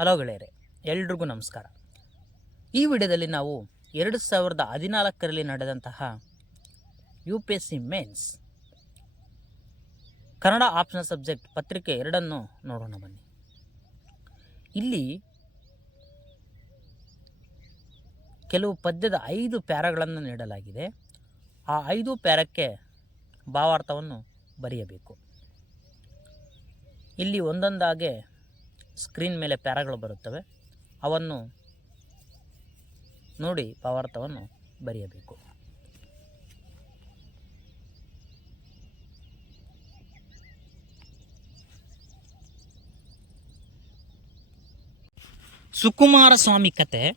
Hello ಗೆಳೆಯರೆ, ಎಲ್ರಿಗೂ ನಮಸ್ಕಾರ. ಈ ವಿಡಿಯೋದಲ್ಲಿ ನಾವು ಎರಡು ಸಾವಿರದ ಹದಿನಾಲ್ಕರಲ್ಲಿ ನಡೆದಂತಹ U P S C mains Kannada optional subject ಪತ್ರಿಕೆ ಎರಡನ್ನು ನೋಡೋಣ ಬನ್ನಿ. ಇಲ್ಲಿ ಕೆಲವು ಪದ್ಯದ ಐದು ಪ್ಯಾರಗಳನ್ನು ನೀಡಲಾಗಿದೆ. ಆ ಐದು ಪ್ಯಾರಕ್ಕೆ ಭಾವಾರ್ಥವನ್ನು ಬರೆಯಬೇಕು. ಇಲ್ಲಿ ಒಂದೊಂದಾಗೆ ಸ್ಕ್ರೀನ್ ಮೇಲೆ ಪ್ಯಾರಾಗಳು ಬರುತ್ತವೆ. ಅವನ್ನು ನೋಡಿ ಪಾವಾರ್ಥವನ್ನು ಬರೆಯಬೇಕು. ಸುಕುಮಾರ ಸ್ವಾಮಿ ಕತೆ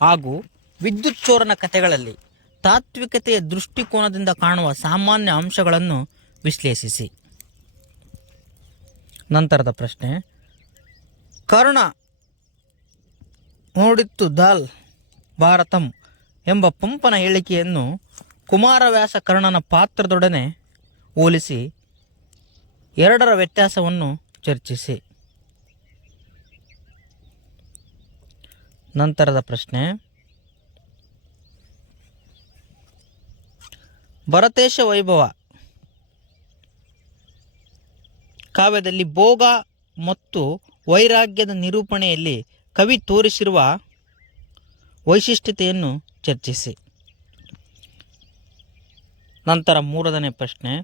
ಹಾಗೂ ವಿದ್ಯುತ್ ಚೋರನ ಕಥೆಗಳಲ್ಲಿ ತಾತ್ವಿಕತೆಯ ದೃಷ್ಟಿಕೋನದಿಂದ ಕಾಣುವ ಸಾಮಾನ್ಯ ಅಂಶಗಳನ್ನು ವಿಶ್ಲೇಷಿಸಿ. ನಂತರದ ಪ್ರಶ್ನೆ ಕರ್ಣ ನೋಡಿತ್ತು ದಾಲ್ ಭಾರತಂ ಎಂಬ ಪಂಪನ ಹೇಳಿಕೆಯನ್ನು ಕುಮಾರವ್ಯಾಸ ಕರ್ಣನ ಪಾತ್ರದೊಡನೆ ಹೋಲಿಸಿ ಎರಡರ ವ್ಯತ್ಯಾಸವನ್ನು ಚರ್ಚಿಸಿ. ನಂತರದ ಪ್ರಶ್ನೆ. ಭರತೇಶ ವೈಭವ. ಕಾವ್ಯದಲ್ಲಿ ಭೋಗ ಮತ್ತು ವೈರಾಗ್ಯದ ನಿರೂಪಣೆಯಲ್ಲಿ ಕವಿ ತೋರಿಸಿರುವ ವೈಶಿಷ್ಟ್ಯತೆಯನ್ನು ಚರ್ಚಿಸಿ. ನಂತರ ಮೂರನೇ ಪ್ರಶ್ನೆ.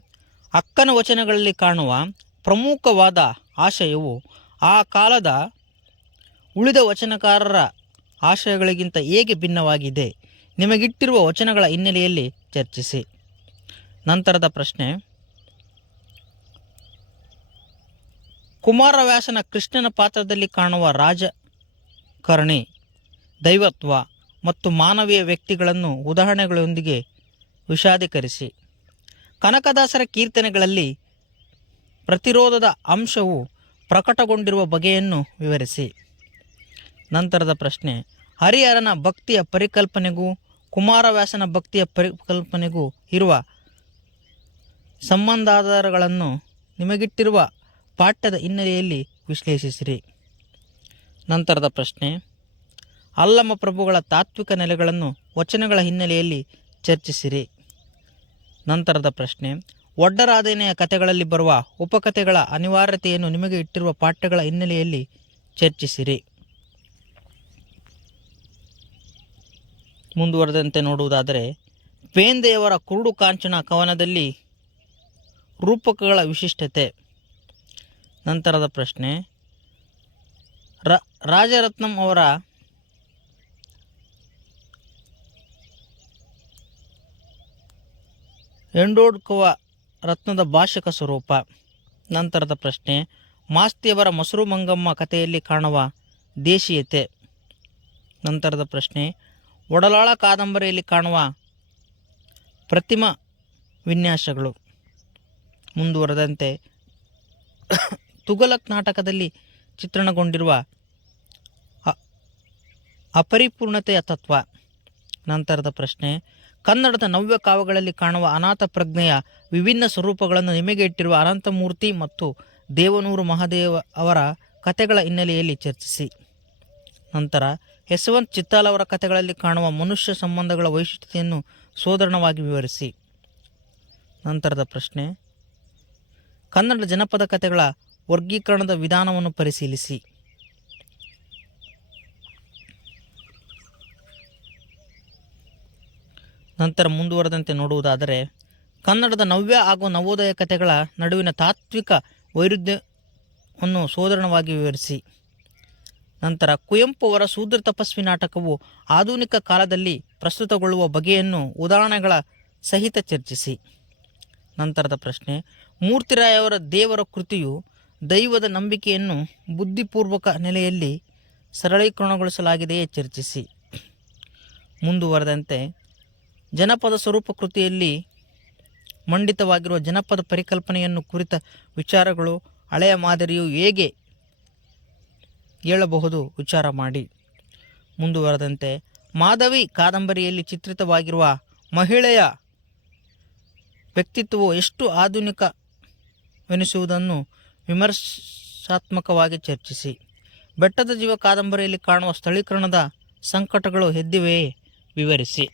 ಅಕ್ಕನ ವಚನಗಳಲ್ಲಿ ಕಾಣುವ ಪ್ರಮುಖವಾದ ಆಶಯವು ಆ ಕಾಲದ ಉಳಿದ ವಚನಕಾರರ ಆಶಯಗಳಿಗಿಂತ ಹೇಗೆ ಭಿನ್ನವಾಗಿದೆ? ನಿಮಗಿಟ್ಟಿರುವ ವಚನಗಳ ಹಿನ್ನೆಲೆಯಲ್ಲಿ ಚರ್ಚಿಸಿ. ನಂತರದ ಪ್ರಶ್ನೆ. ಕುಮಾರವ್ಯಾಸನ ಕೃಷ್ಣನ ಪಾತ್ರದಲ್ಲಿ ಕಾಣುವ ರಾಜಕರಣಿ ದೈವತ್ವ ಮತ್ತು ಮಾನವೀಯ ವ್ಯಕ್ತಿಗಳನ್ನು ಉದಾಹರಣೆಗಳೊಂದಿಗೆ ವಿಷಾದೀಕರಿಸಿ. ಕನಕದಾಸರ ಕೀರ್ತನೆಗಳಲ್ಲಿ ಪ್ರತಿರೋಧದ ಅಂಶವು ಪ್ರಕಟಗೊಂಡಿರುವ ಬಗೆಯನ್ನು ವಿವರಿಸಿ. ನಂತರದ ಪ್ರಶ್ನೆ, ಹರಿಹರನ ಭಕ್ತಿಯ ಪರಿಕಲ್ಪನೆಗೂ ಕುಮಾರವ್ಯಾಸನ ಭಕ್ತಿಯ ಪರಿಕಲ್ಪನೆಗೂ ಇರುವ ಸಂಬಂಧಾಧಾರಗಳನ್ನು ನಿಮಗಿಟ್ಟಿರುವ ಪಾಠ್ಯದ ಹಿನ್ನೆಲೆಯಲ್ಲಿ ವಿಶ್ಲೇಷಿಸಿರಿ. ನಂತರದ ಪ್ರಶ್ನೆ ಅಲ್ಲಮ ಪ್ರಭುಗಳ ತಾತ್ವಿಕ ನೆಲೆಗಳನ್ನು ವಚನಗಳ ಹಿನ್ನೆಲೆಯಲ್ಲಿ ಚರ್ಚಿಸಿರಿ. ನಂತರದ ಪ್ರಶ್ನೆ ಒಡ್ಡರಾಧನೆಯ ಕಥೆಗಳಲ್ಲಿ ಬರುವ ಉಪಕಥೆಗಳ ಅನಿವಾರ್ಯತೆಯನ್ನು ನಿಮಗೆ ಇಟ್ಟಿರುವ ಪಾಠಗಳ ಹಿನ್ನೆಲೆಯಲ್ಲಿ ಚರ್ಚಿಸಿರಿ. ಮುಂದುವರೆದಂತೆ ನೋಡುವುದಾದರೆ, ಪೇಂದೆಯವರ ಕುರುಡು ಕಾಂಚನ ಕವನದಲ್ಲಿ ರೂಪಕಗಳ ವಿಶಿಷ್ಟತೆ. ನಂತರದ ಪ್ರಶ್ನೆ. ರ, ರಾಜರತ್ನಂ ಅವರ ಎಂಡೋಡ್ಕುವ ರತ್ನದ ಭಾಷಕ ಸ್ವರೂಪ. ನಂತರದ ಪ್ರಶ್ನೆ, ಮಾಸ್ತಿಯವರ ಮೊಸರು ಮಂಗಮ್ಮ ಕಥೆಯಲ್ಲಿ ಕಾಣುವ ದೇಶೀಯತೆ. ನಂತರದ ಪ್ರಶ್ನೆ, ಒಡಲಾಳ ಕಾದಂಬರಿಯಲ್ಲಿ ಕಾಣುವ ಪ್ರತಿಮಾ ವಿನ್ಯಾಸಗಳು. ಮುಂದುವರೆದಂತೆ ತುಗಲಕ್ ನಾಟಕದಲ್ಲಿ ಚಿತ್ರಣಗೊಂಡಿರುವ ಅಪರಿಪೂರ್ಣತೆಯ ತತ್ವ. ನಂತರದ ಪ್ರಶ್ನೆ, ಕನ್ನಡದ ನವ್ಯ ಕಾವ್ಯಗಳಲ್ಲಿ ಕಾಣುವ ಅನಾಥ ಪ್ರಜ್ಞೆಯ ವಿಭಿನ್ನ ಸ್ವರೂಪಗಳನ್ನು ನಿಮಗೆ ಇಟ್ಟಿರುವ ಅನಂತಮೂರ್ತಿ ಮತ್ತು ದೇವನೂರು ಮಹಾದೇವ ಅವರ ಕಥೆಗಳ ಹಿನ್ನೆಲೆಯಲ್ಲಿ ಚರ್ಚಿಸಿ. ನಂತರ, ಯಶವಂತ್ ಚಿತ್ತಾಲ್ ಅವರ ಕಥೆಗಳಲ್ಲಿ ಕಾಣುವ ಮನುಷ್ಯ ಸಂಬಂಧಗಳ ವೈಶಿಷ್ಟ್ಯತೆಯನ್ನು ಸೋದರಣವಾಗಿ ವಿವರಿಸಿ. ನಂತರದ ಪ್ರಶ್ನೆ, ಕನ್ನಡ ಜನಪದ ಕಥೆಗಳ ವರ್ಗೀಕರಣದ ವಿಧಾನವನ್ನು ಪರಿಶೀಲಿಸಿ. ನಂತರ ಮುಂದುವರೆದಂತೆ ನೋಡುವುದಾದರೆ, ಕನ್ನಡದ ನವ್ಯ ಹಾಗೂ ನವೋದಯ ಕಥೆಗಳ ನಡುವಿನ ತಾತ್ವಿಕ ವೈರುಧ್ಯವನ್ನು ಸೋದರಣವಾಗಿ ವಿವರಿಸಿ. ನಂತರ ಕುವೆಂಪು ಅವರ ಶೂದ್ರ ತಪಸ್ವಿ ನಾಟಕವು ಆಧುನಿಕ ಕಾಲದಲ್ಲಿ ಪ್ರಸ್ತುತಗೊಳ್ಳುವ ಬಗೆಯನ್ನು ಉದಾಹರಣೆಗಳ ಸಹಿತ ಚರ್ಚಿಸಿ. ನಂತರದ ಪ್ರಶ್ನೆ ಮೂರ್ತಿರಾಯವರ ದೇವರ ಕೃತಿಯು ದೈವದ ನಂಬಿಕೆಯನ್ನು ಬುದ್ಧಿಪೂರ್ವಕ ನೆಲೆಯಲ್ಲಿ ಸರಳೀಕರಣಗೊಳಿಸಲಾಗಿದೆಯೇ ಚರ್ಚಿಸಿ. ಮುಂದುವರೆದಂತೆ, ಜನಪದ ಸ್ವರೂಪ ಕೃತಿಯಲ್ಲಿ ಮಂಡಿತವಾಗಿರುವ ಜನಪದ ಪರಿಕಲ್ಪನೆಯನ್ನು ಕುರಿತ ವಿಚಾರಗಳು ಹಳೆಯ ಮಾದರಿಯು ಹೇಗೆ ಹೇಳಬಹುದು ವಿಚಾರ ಮಾಡಿ. ಮುಂದುವರೆದಂತೆ, ಮಾಧವಿ ಕಾದಂಬರಿಯಲ್ಲಿ ಚಿತ್ರಿತವಾಗಿರುವ ಮಹಿಳೆಯ ವ್ಯಕ್ತಿತ್ವವು ಎಷ್ಟು ಆಧುನಿಕವೆನಿಸುವುದನ್ನು ವಿಮರ್ಶಾತ್ಮಕವಾಗಿ ಚರ್ಚಿಸಿ. ಬೆಟ್ಟದ ಜೀವ ಕಾದಂಬರಿಯಲ್ಲಿ ಕಾಣುವ ಸ್ಥಳೀಕರಣದ ಸಂಕಟಗಳು ಹೆದ್ದಿವೆಯೇ? ವಿವರಿಸಿ.